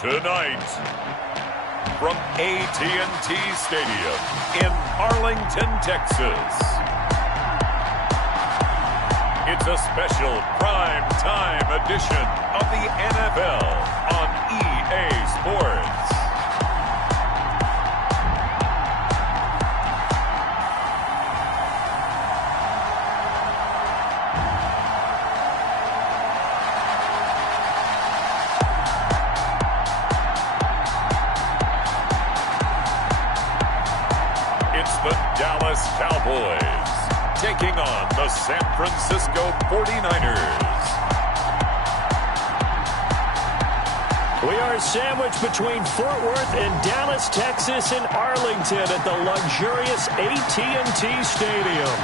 Tonight, from AT&T Stadium in Arlington, Texas, it's a special prime time edition of the NFL on EA Sports. The Dallas Cowboys taking on the San Francisco 49ers. We are sandwiched between Fort Worth and Dallas, Texas, and Arlington at the luxurious AT&T Stadium.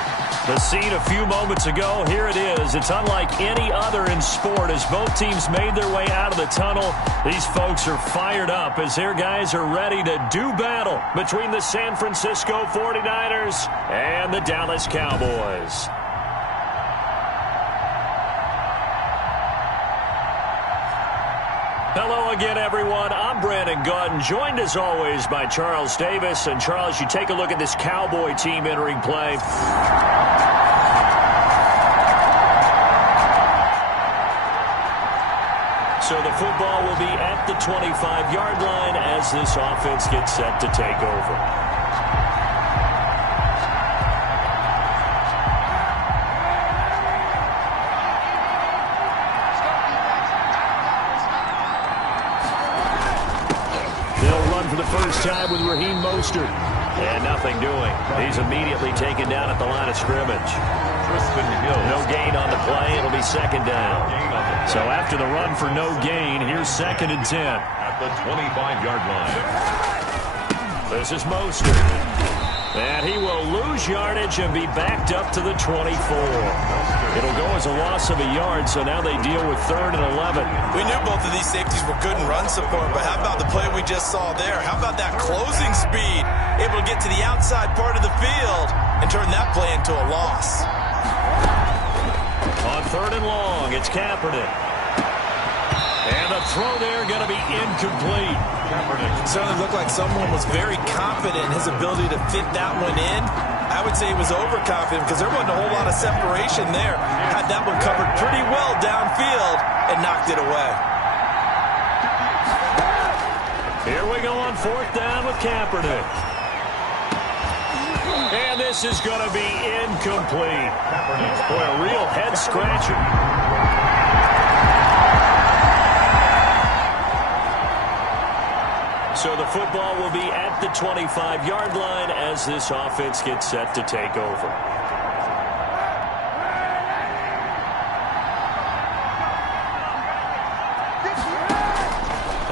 The scene a few moments ago, here it is. It's unlike any other in sport as both teams made their way out of the tunnel. These folks are fired up as their guys are ready to do battle between the San Francisco 49ers and the Dallas Cowboys. Hello again, everyone. I'm Brandon Gautin, joined as always by Charles Davis. And Charles, you take a look at this Cowboy team entering play. So the football will be at the 25-yard line as this offense gets set to take over. First time with Raheem Mostert. And nothing doing. He's immediately taken down at the line of scrimmage. No gain on the play. It'll be second down. So after the run for no gain, here's 2nd and 10. At the 25-yard line. This is Mostert. And he will lose yardage and be backed up to the 24. It'll go as a loss of a yard, so now they deal with 3rd and 11. We knew both of these safeties were good in run support, but how about the play we just saw there? How about that closing speed? Able to get to the outside part of the field and turn that play into a loss. On 3rd and long, it's Kaepernick. And the throw there going to be incomplete. It certainly looked like someone was very confident in his ability to fit that one in. I would say he was overconfident because there wasn't a whole lot of separation there. Had that one covered pretty well downfield and knocked it away. Here we go on 4th down with Kaepernick. And this is going to be incomplete. Boy, a real head-scratcher. So the football will be at the 25-yard line as this offense gets set to take over.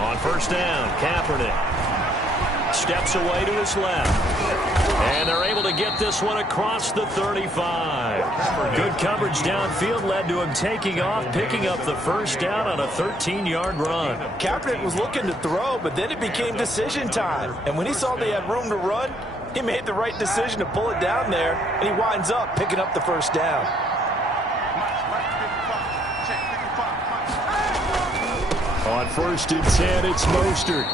On 1st down, Kaepernick steps away to his left. And they're able to get this one across the 35. Good coverage downfield led to him taking off, picking up the 1st down on a 13-yard run. Kaepernick was looking to throw, but then it became decision time. And when he saw they had room to run, he made the right decision to pull it down there, and he winds up picking up the 1st down. On 1st and 10, it's Mostert.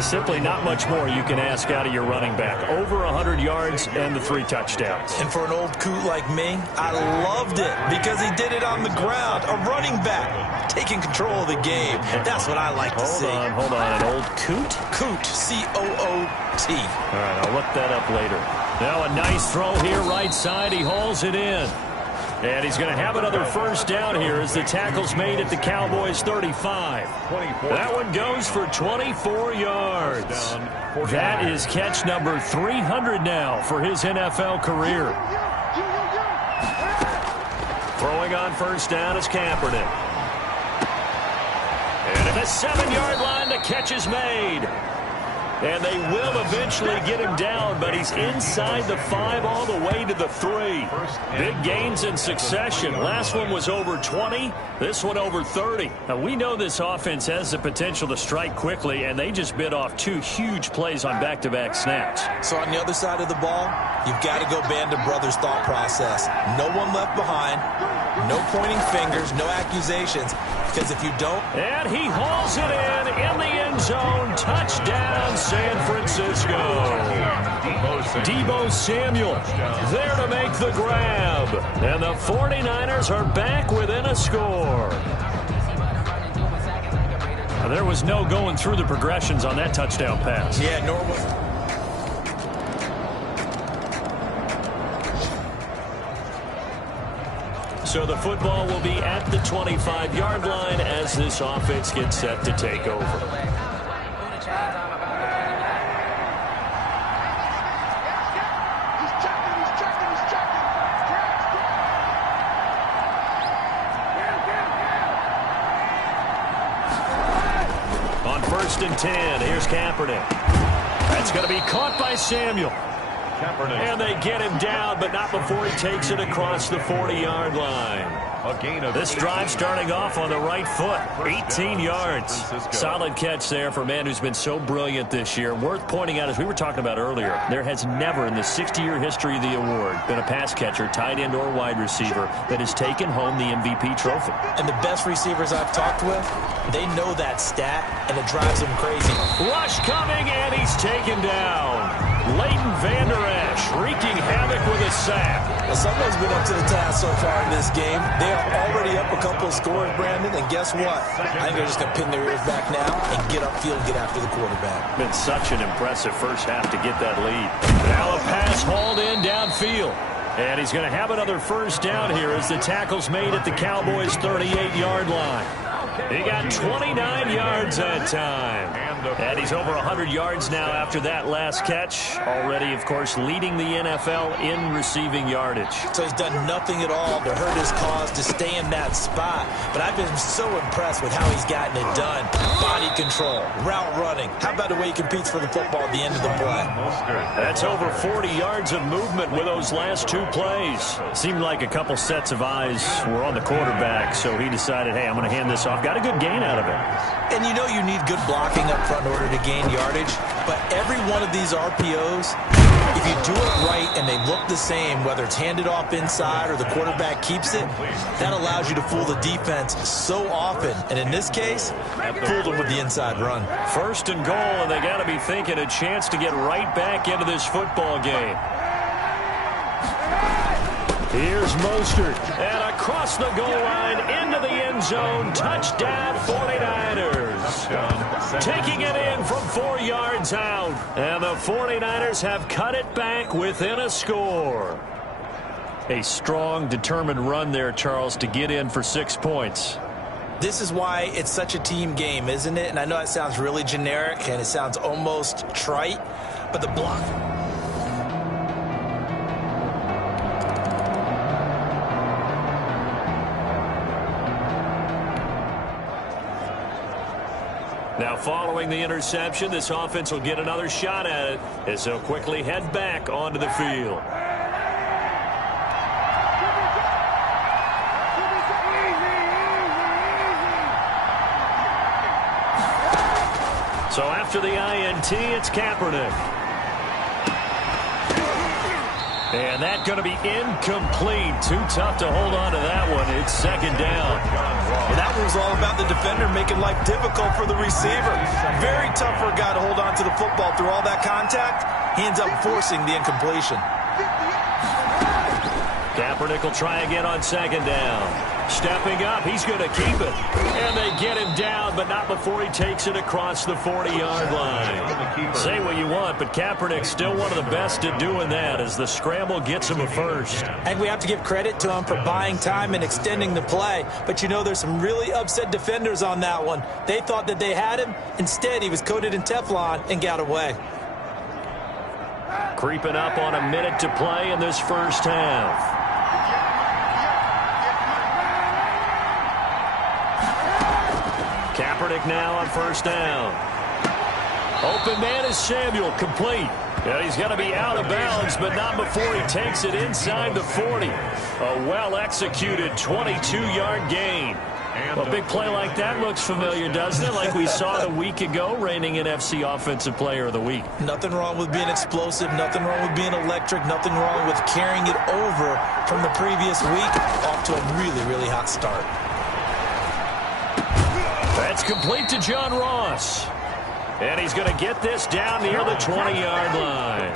Simply not much more you can ask out of your running back. Over 100 yards and the 3 touchdowns. And for an old coot like me, I loved it because he did it on the ground. A running back taking control of the game. That's what I like to see. Hold on. An old coot? Coot, C-O-O-T. All right, I'll look that up later. Now a nice throw here, right side. He hauls it in. And he's going to have another 1st down here as the tackle's made at the Cowboys' 35. That one goes for 24 yards. That is catch number 300 now for his NFL career. Throwing on 1st down is Kaepernick. And at the 7-yard line, the catch is made. And they will eventually get him down, but he's inside the 5 all the way to the 3. Big gains in succession. Last one was over 20. This one over 30. Now, we know this offense has the potential to strike quickly, and they just bit off 2 huge plays on back-to-back snaps. So on the other side of the ball, you've got to go Band of Brothers thought process. No one left behind. No pointing fingers, no accusations, because if you don't... And he hauls it in the end zone. Touchdown, San Francisco. Deebo Samuel there to make the grab. And the 49ers are back within a score. There was no going through the progressions on that touchdown pass. Yeah, nor was... So the football will be at the 25-yard line as this offense gets set to take over. On 1st and 10, here's Kaepernick. That's going to be caught by Samuel. And they get him down, but not before he takes it across the 40-yard line. This drive starting off on the right foot, 18 yards. Solid catch there for a man who's been so brilliant this year. Worth pointing out, as we were talking about earlier, there has never in the 60-year history of the award been a pass catcher, tight end, or wide receiver that has taken home the MVP trophy. And the best receivers I've talked with, they know that stat, and it drives them crazy. Rush coming, and he's taken down. Leighton Vander Esch wreaking havoc with a sack. Well, someone's been up to the task so far in this game. They are already up a couple of scores, Brandon, and guess what? I think they're just going to pin their ears back now and get upfield and get after the quarterback. Been such an impressive first half to get that lead. Now a pass hauled in downfield. And he's going to have another first down here as the tackle's made at the Cowboys' 38-yard line. He got 29 yards that time. And he's over 100 yards now after that last catch. Already, of course, leading the NFL in receiving yardage. So he's done nothing at all to hurt his cause to stay in that spot. But I've been so impressed with how he's gotten it done. Body control, route running. How about the way he competes for the football at the end of the play? That's over 40 yards of movement with those last two plays. Seemed like a couple sets of eyes were on the quarterback, so he decided, hey, I'm going to hand this off. Got a good gain out of it. And you know you need good blocking up front in order to gain yardage, but every one of these RPOs, if you do it right and they look the same, whether it's handed off inside or the quarterback keeps it, that allows you to fool the defense so often. And in this case, fooled them with the inside run. 1st and goal, and they got to be thinking a chance to get right back into this football game. Here's Mostert, and across the goal line into the end zone. Touchdown 49ers. Taking it in from 4 yards out. And the 49ers have cut it back within a score. A strong, determined run there, Charles, to get in for 6 points. This is why it's such a team game, isn't it? And I know it sounds really generic and it sounds almost trite, but the block... Now, following the interception, this offense will get another shot at it as they'll quickly head back onto the field. So after the INT, it's Kaepernick. And that's going to be incomplete. Too tough to hold on to that one. It's 2nd down. Well, that one was all about the defender making life difficult for the receiver. Very tough for a guy to hold on to the football through all that contact. He ends up forcing the incompletion. Kaepernick will try again on 2nd down. Stepping up, he's going to keep it. And they get him down, but not before he takes it across the 40-yard line. Say what you want, but Kaepernick's still one of the best at doing that as the scramble gets him a first. And we have to give credit to him for buying time and extending the play. But you know there's some really upset defenders on that one. They thought that they had him. Instead, he was coated in Teflon and got away. Creeping up on a minute to play in this first half. Kaepernick now on 1st down. Open man is Samuel, complete. And he's going to be out of bounds, but not before he takes it inside the 40. A well-executed 22-yard gain. Well, a big play like that looks familiar, doesn't it? Like we saw a week ago, reigning NFC Offensive Player of the Week. Nothing wrong with being explosive. Nothing wrong with being electric. Nothing wrong with carrying it over from the previous week off to a really, really hot start. That's complete to John Ross. And he's going to get this down near the 20-yard line.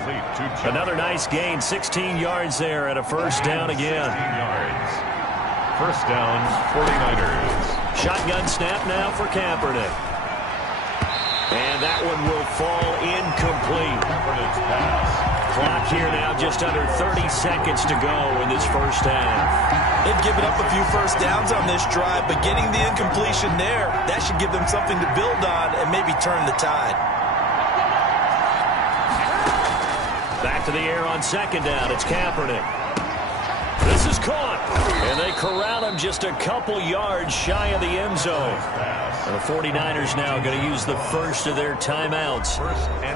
Another nice gain, 16 yards there and a first down again. First down, 49ers. Shotgun snap now for Kaepernick. And that one will fall incomplete. Kaepernick's pass. Clock here now just under 30 seconds to go in this first half. They've given up a few first downs on this drive, but getting the incompletion there, that should give them something to build on and maybe turn the tide. Back to the air on second down. It's Kaepernick. This is caught. And they corral him just a couple yards shy of the end zone. And the 49ers now going to use the first of their timeouts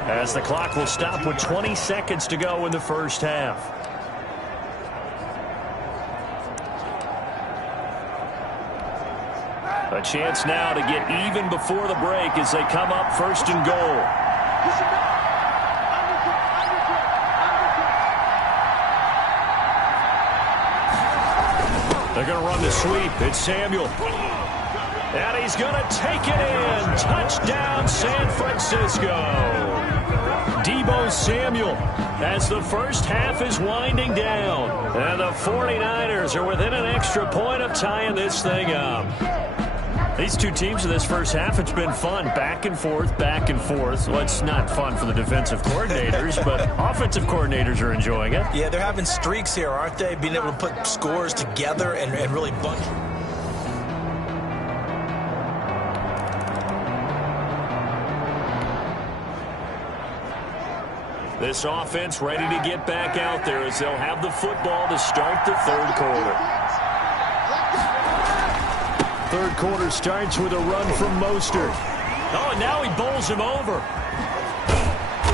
as the clock will stop with 20 seconds to go in the first half. A chance now to get even before the break as they come up first and goal. They're going to run the sweep. It's Samuel. And he's going to take it in. Touchdown, San Francisco. Deebo Samuel as the first half is winding down. And the 49ers are within an extra point of tying this thing up. These two teams in this first half, it's been fun. Back and forth, back and forth. Well, it's not fun for the defensive coordinators, but offensive coordinators are enjoying it. Yeah, they're having streaks here, aren't they? Being able to put scores together and really bunch. This offense ready to get back out there as they'll have the football to start the third quarter. Third quarter starts with a run from Mostert. Oh, and now he bowls him over.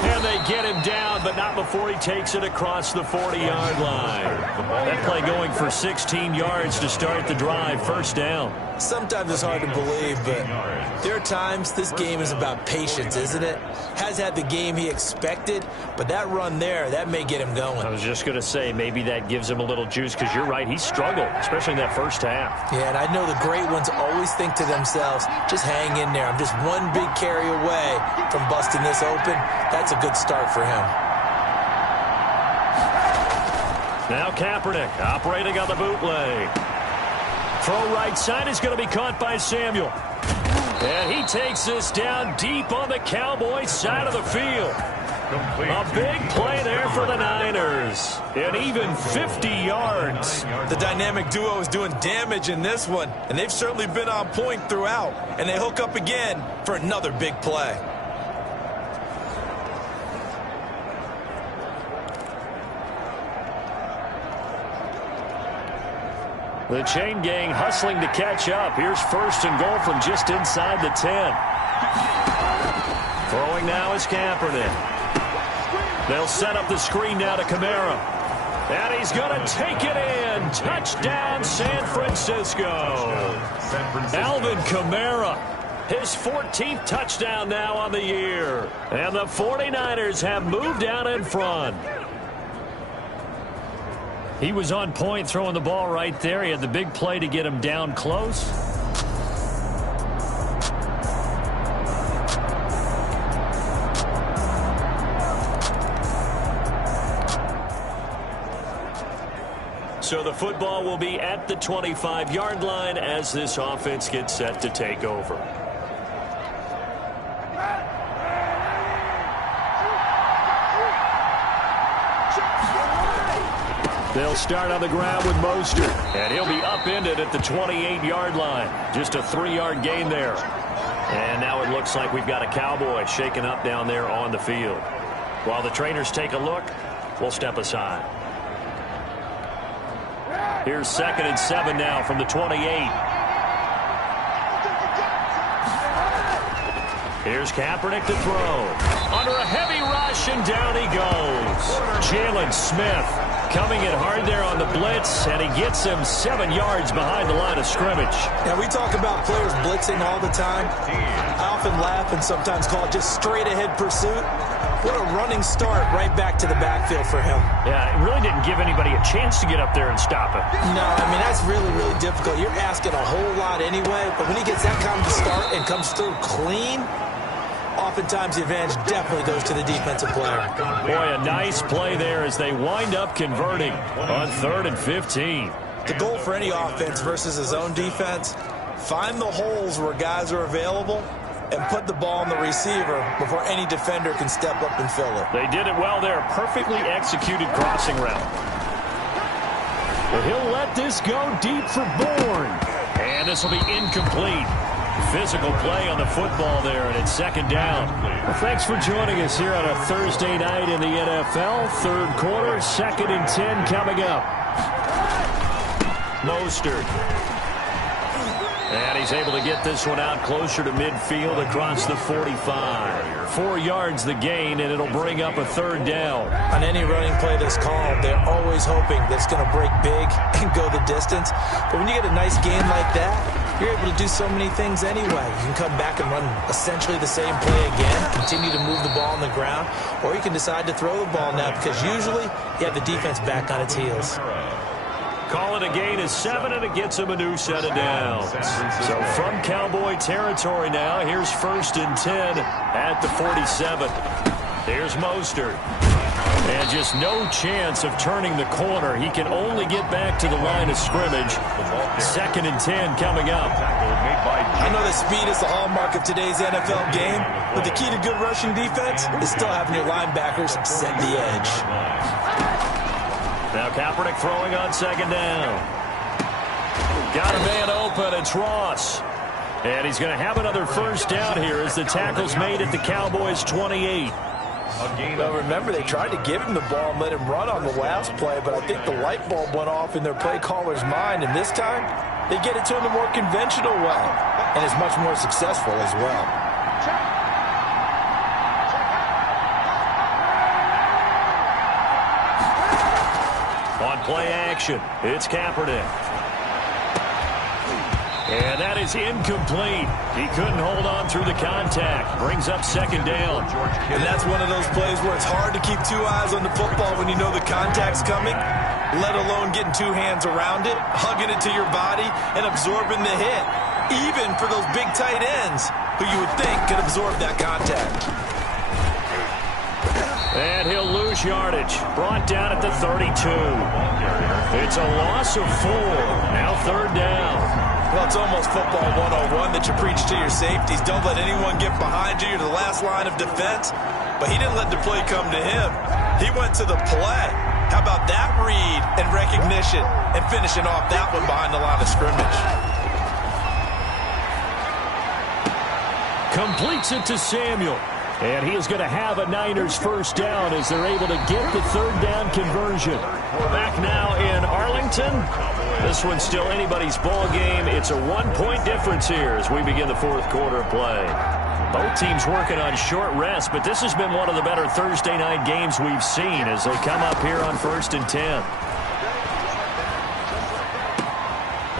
And they get him down, but not before he takes it across the 40-yard line. That play going for 16 yards to start the drive. First down. Sometimes it's hard to believe, but there are times this game is about patience, isn't it? Has had the game he expected, but that run there, that may get him going. I was just going to say, maybe that gives him a little juice, because you're right, he struggled, especially in that first half. Yeah, and I know the great ones always think to themselves, just hang in there. I'm just one big carry away from busting this open. That's a good start for him. Now Kaepernick operating on the bootleg. Throw right side is going to be caught by Samuel. And he takes this down deep on the Cowboys side of the field. A big play there for the Niners. And even 50 yards. The dynamic duo is doing damage in this one, and they've certainly been on point throughout. And they hook up again for another big play. The chain gang hustling to catch up. Here's first and goal from just inside the 10. Throwing now is Kaepernick. They'll set up the screen now to Kamara. And he's going to take it in. Touchdown, San Francisco. Alvin Kamara, his 14th touchdown now on the year. And the 49ers have moved out in front. He was on point throwing the ball right there. He had the big play to get him down close. So the football will be at the 25-yard line as this offense gets set to take over. They'll start on the ground with Mostert, and he'll be upended at the 28-yard line. Just a 3-yard gain there. And now it looks like we've got a Cowboy shaken up down there on the field. While the trainers take a look, we'll step aside. Here's 2nd and 7 now from the 28. Here's Kaepernick to throw. Under a heavy rush, and down he goes. Jalen Smith coming in hard there on the blitz, and he gets him 7 yards behind the line of scrimmage. Now, we talk about players blitzing all the time. I often laugh and sometimes call it just straight-ahead pursuit. What a running start right back to the backfield for him. Yeah, it really didn't give anybody a chance to get up there and stop him. No, I mean, that's really, really difficult. You're asking a whole lot anyway, but when he gets that kind of start and comes through clean, oftentimes the advantage definitely goes to the defensive player. Boy, a nice play there as they wind up converting on 3rd and 15. The goal for any offense versus his own defense, find the holes where guys are available and put the ball on the receiver before any defender can step up and fill it. They did it well there. Perfectly executed crossing route. But he'll let this go deep for Bourne. And this will be incomplete. Physical play on the football there, and it's 2nd down. Well, thanks for joining us here on a Thursday night in the NFL. 3rd quarter, 2nd and 10 coming up. Mostert. And he's able to get this one out closer to midfield across the 45. 4 yards the gain, and it'll bring up a 3rd down. On any running play that's called, they're always hoping that it's going to break big and go the distance. But when you get a nice gain like that, you're able to do so many things anyway. You can come back and run essentially the same play again, continue to move the ball on the ground, or you can decide to throw the ball now because usually you have the defense back on its heels. Call it a gain of 7, and it gets him a new set of downs. So from Cowboy territory now, here's 1st and 10 at the 47. Here's Mostert. And just no chance of turning the corner. He can only get back to the line of scrimmage. 2nd and 10 coming up. I know that speed is the hallmark of today's NFL game, but the key to good rushing defense is still having your linebackers set the edge. Now Kaepernick throwing on 2nd down. Got a man open. It's Ross. And he's going to have another 1st down here as the tackle's made at the Cowboys' 28. Well, remember, they tried to give him the ball and let him run on the last play, but I think the light bulb went off in their play caller's mind, and this time they get it to him the more conventional way, and it's much more successful as well. On play action, it's Kaepernick. And that is incomplete. He couldn't hold on through the contact. Brings up 2nd down. And that's one of those plays where it's hard to keep 2 eyes on the football when you know the contact's coming, let alone getting 2 hands around it, hugging it to your body, and absorbing the hit, even for those big tight ends who you would think could absorb that contact. And he'll lose yardage. Brought down at the 32. It's a loss of 4. Now 3rd down. Well, it's almost football 101 that you preach to your safeties. Don't let anyone get behind you. You're the last line of defense. But he didn't let the play come to him. He went to the play. How about that read and recognition and finishing off that one behind the line of scrimmage? Completes it to Samuel. And he is going to have a Niners 1st down as they're able to get the 3rd down conversion. We're back now in Arlington. This one's still anybody's ball game. It's a 1-point difference here as we begin the 4th quarter of play. Both teams working on short rest, but this has been one of the better Thursday night games we've seen as they come up here on 1st and 10.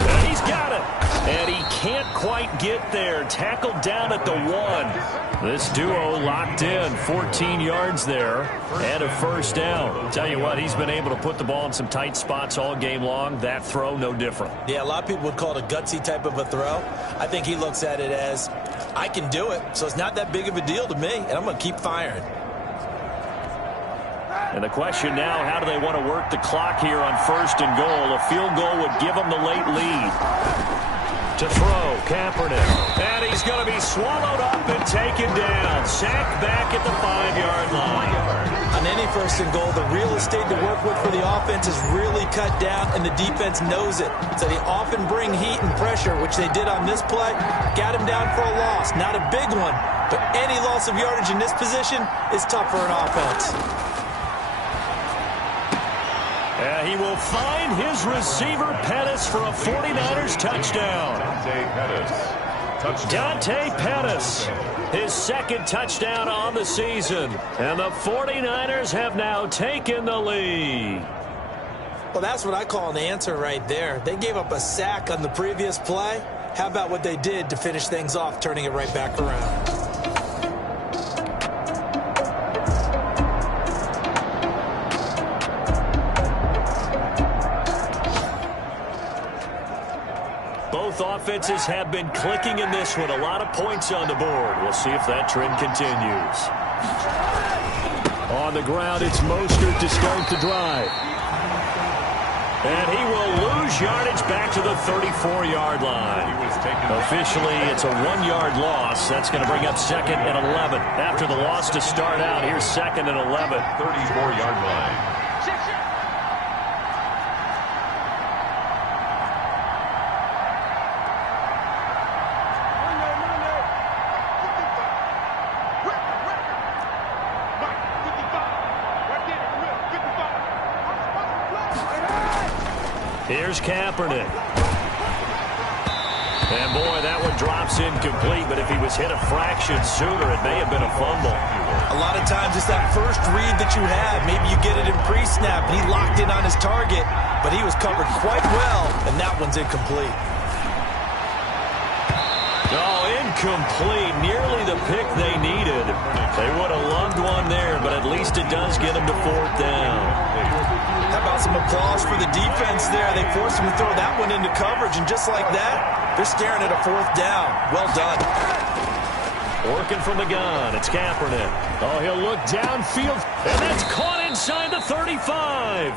And he's got it. And he can't quite get there. Tackled down at the 1. This duo locked in. 14 yards there and a 1st down. Tell you what, he's been able to put the ball in some tight spots all game long. That throw, no different. Yeah, a lot of people would call it a gutsy type of a throw. I think he looks at it as, I can do it, so it's not that big of a deal to me, and I'm going to keep firing. And the question now, how do they want to work the clock here on 1st and goal? A field goal would give them the late lead. To throw, Kaepernick. And he's going to be swallowed up and taken down. Sacked back at the 5-yard line. On any 1st and goal, the real estate to work with for the offense is really cut down, and the defense knows it. So they often bring heat and pressure, which they did on this play. Got him down for a loss. Not a big one, but any loss of yardage in this position is tough for an offense. He will find his receiver, Pettis, for a 49ers touchdown. Dante Pettis, his 2nd touchdown on the season. And the 49ers have now taken the lead. Well, that's what I call an answer right there. They gave up a sack on the previous play. How about what they did to finish things off, turning it right back around? Both offenses have been clicking in this one. A lot of points on the board. We'll see if that trend continues. On the ground, it's Mostert to start the drive. And he will lose yardage back to the 34-yard line. Officially, it's a 1-yard loss. That's going to bring up 2nd and 11. After the loss to start out, here's 2nd and 11. 34-yard line. Here's Kaepernick. And boy, that one drops incomplete, but if he was hit a fraction sooner, it may have been a fumble. A lot of times it's that first read that you have. Maybe you get it in pre-snap, and he locked in on his target, but he was covered quite well, and that one's incomplete. Oh, incomplete. Nearly the pick they needed. They would have loved one there, but at least it does get them to 4th down. How about some applause for the defense there? They forced him to throw that one into coverage, and just like that, they're staring at a 4th down. Well done. Working from the gun, it's Kaepernick. Oh, he'll look downfield, and that's caught inside the 35.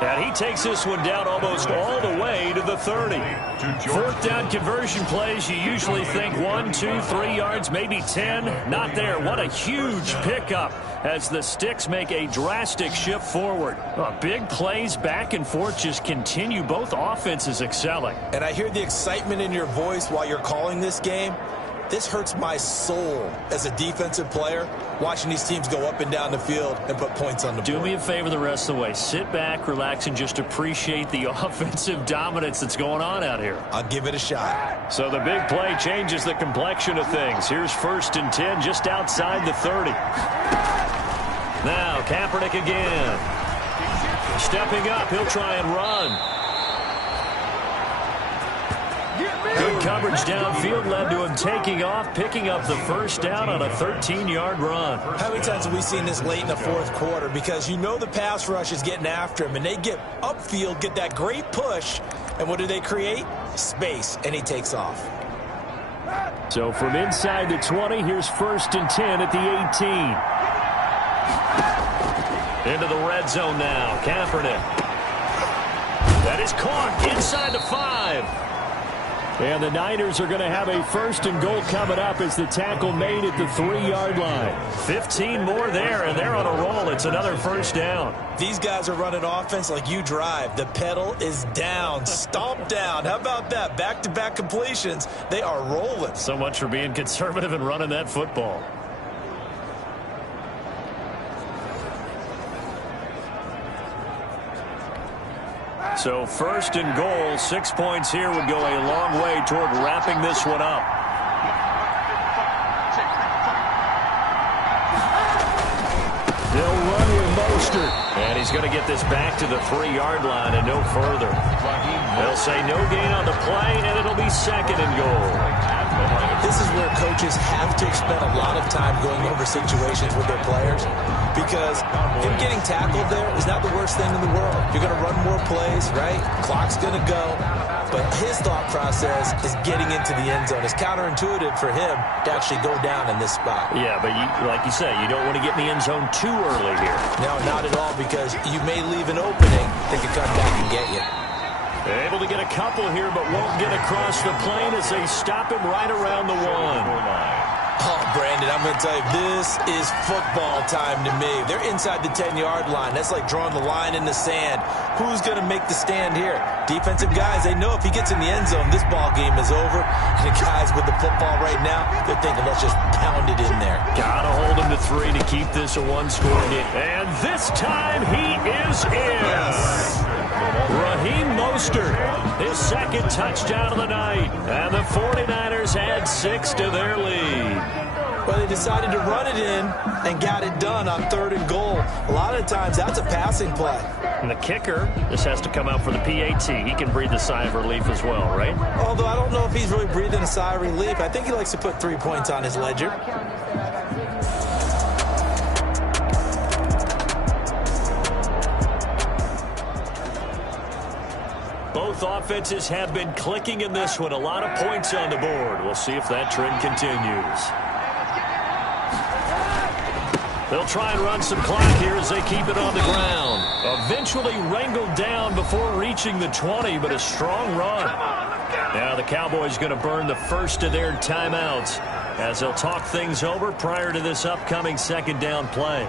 And he takes this one down almost all the way to the 30. 4th down conversion plays, you usually think 1, 2, 3 yards, maybe 10. Not there. What a huge pickup as the Sticks make a drastic shift forward. Big plays back and forth just continue. Both offenses excelling. And I hear the excitement in your voice while you're calling this game. This hurts my soul as a defensive player, watching these teams go up and down the field and put points on the board. Do me a favor the rest of the way. Sit back, relax, and just appreciate the offensive dominance that's going on out here. I'll give it a shot. So the big play changes the complexion of things. Here's 1st and 10 just outside the 30. Now Kaepernick again. Stepping up, he'll try and run. Good coverage downfield led to him taking off, picking up the 1st down on a 13-yard run. How many times have we seen this late in the 4th quarter? Because you know the pass rush is getting after him, and they get upfield, get that great push, and what do they create? Space, and he takes off. So from inside the 20, here's 1st and 10 at the 18. Into the red zone now, Kaepernick. That is caught inside the 5. And the Niners are going to have a 1st and goal coming up as the tackle made at the 3-yard line. 15 more there, and they're on a roll. It's another 1st down. These guys are running offense like you drive. The pedal is down, stomp down. How about that? Back-to-back completions. They are rolling. So much for being conservative and running that football. So 1st and goal, 6 points here would go a long way toward wrapping this one up. They'll run with Mostert. And he's going to get this back to the 3-yard line and no further. They'll say no gain on the play, and it'll be 2nd and goal. This is where coaches have to spend a lot of time going over situations with their players, because him getting tackled there is not the worst thing in the world. You're going to run more plays, right? Clock's going to go. But his thought process is getting into the end zone. It's counterintuitive for him to actually go down in this spot. Yeah, but like you say, you don't want to get in the end zone too early here. No, not at all, because you may leave an opening that could come back and get you. Able to get a couple here, but won't get across the plane as they stop him right around the 1. Oh, Brandon, I'm going to tell you, this is football time to me. They're inside the 10-yard line. That's like drawing the line in the sand. Who's going to make the stand here? Defensive guys, they know if he gets in the end zone, this ball game is over. And the guys with the football right now, they're thinking, let's just pound it in there. Got to hold him to 3 to keep this a 1-score game. And this time he is in. Yes. Raheem Mostert, his second touchdown of the night. And the 49ers add 6 to their lead. Well, they decided to run it in and got it done on 3rd and goal. A lot of times, that's a passing play. And the kicker, this has to come out for the PAT. He can breathe a sigh of relief as well, right? Although I don't know if he's really breathing a sigh of relief. I think he likes to put 3 points on his ledger. Both offenses have been clicking in this one. A lot of points on the board. We'll see if that trend continues. They'll try and run some clock here as they keep it on the ground. Eventually wrangled down before reaching the 20, but a strong run. Now the Cowboys going to burn the first of their timeouts as they'll talk things over prior to this upcoming second down play.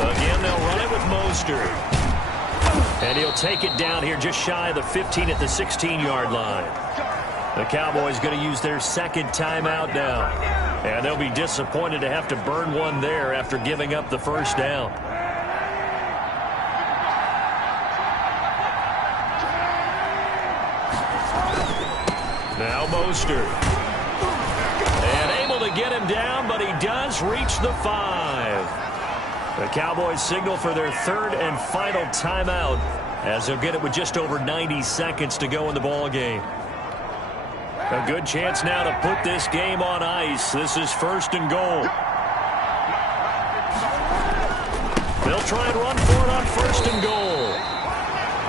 Again, they'll run it with Mostert. And he'll take it down here just shy of the 15 at the 16-yard line. The Cowboys going to use their second timeout now. And they'll be disappointed to have to burn one there after giving up the first down. Now Mostert. And able to get him down, but he does reach the 5. The Cowboys signal for their third and final timeout as they'll get it with just over 90 seconds to go in the ball game. A good chance now to put this game on ice. This is 1st and goal. They'll try and run for it on 1st and goal.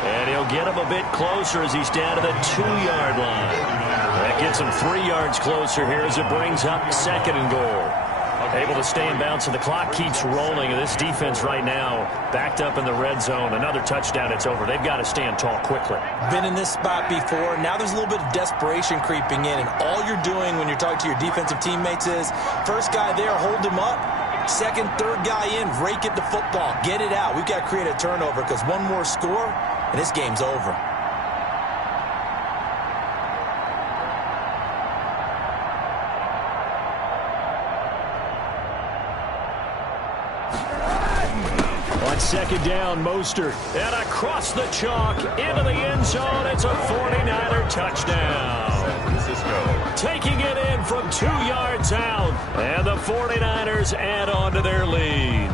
And he'll get him a bit closer as he's down to the 2-yard line. That gets him 3 yards closer here as it brings up 2nd and goal. Able to stay in bounds, and the clock keeps rolling. And this defense right now backed up in the red zone. Another touchdown, it's over. They've got to stand tall quickly. Been in this spot before. Now there's a little bit of desperation creeping in. And all you're doing when you're talking to your defensive teammates is, first guy there, hold him up. Second, third guy in, rake it to football. Get it out. We've got to create a turnover because one more score, and this game's over. Second down, Mostert. And across the chalk into the end zone. It's a 49er touchdown. Taking it in from 2 yards out. And the 49ers add on to their lead.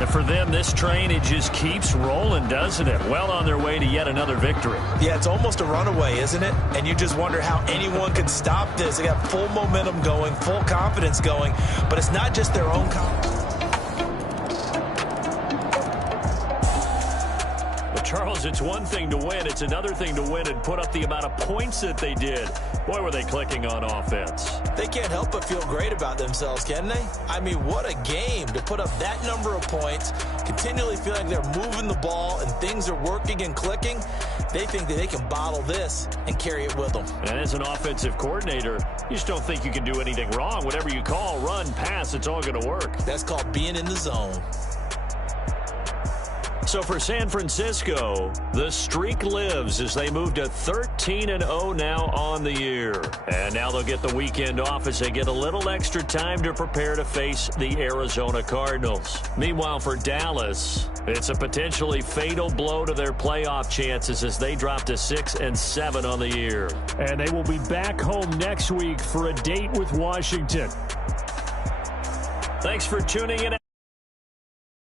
And for them, this train, it just keeps rolling, doesn't it? Well on their way to yet another victory. Yeah, it's almost a runaway, isn't it? And you just wonder how anyone could stop this. They got full momentum going, full confidence going. But it's not just their own confidence. Charles, it's one thing to win. It's another thing to win and put up the amount of points that they did. Boy, were they clicking on offense. They can't help but feel great about themselves, can they? I mean, what a game to put up that number of points, continually feel like they're moving the ball and things are working and clicking. They think that they can bottle this and carry it with them. And as an offensive coordinator, you just don't think you can do anything wrong. Whatever you call, run, pass, it's all going to work. That's called being in the zone. So for San Francisco, the streak lives as they move to 13-0 now on the year. And now they'll get the weekend off as they get a little extra time to prepare to face the Arizona Cardinals. Meanwhile, for Dallas, it's a potentially fatal blow to their playoff chances as they drop to 6-7 on the year. And they will be back home next week for a date with Washington. Thanks for tuning in.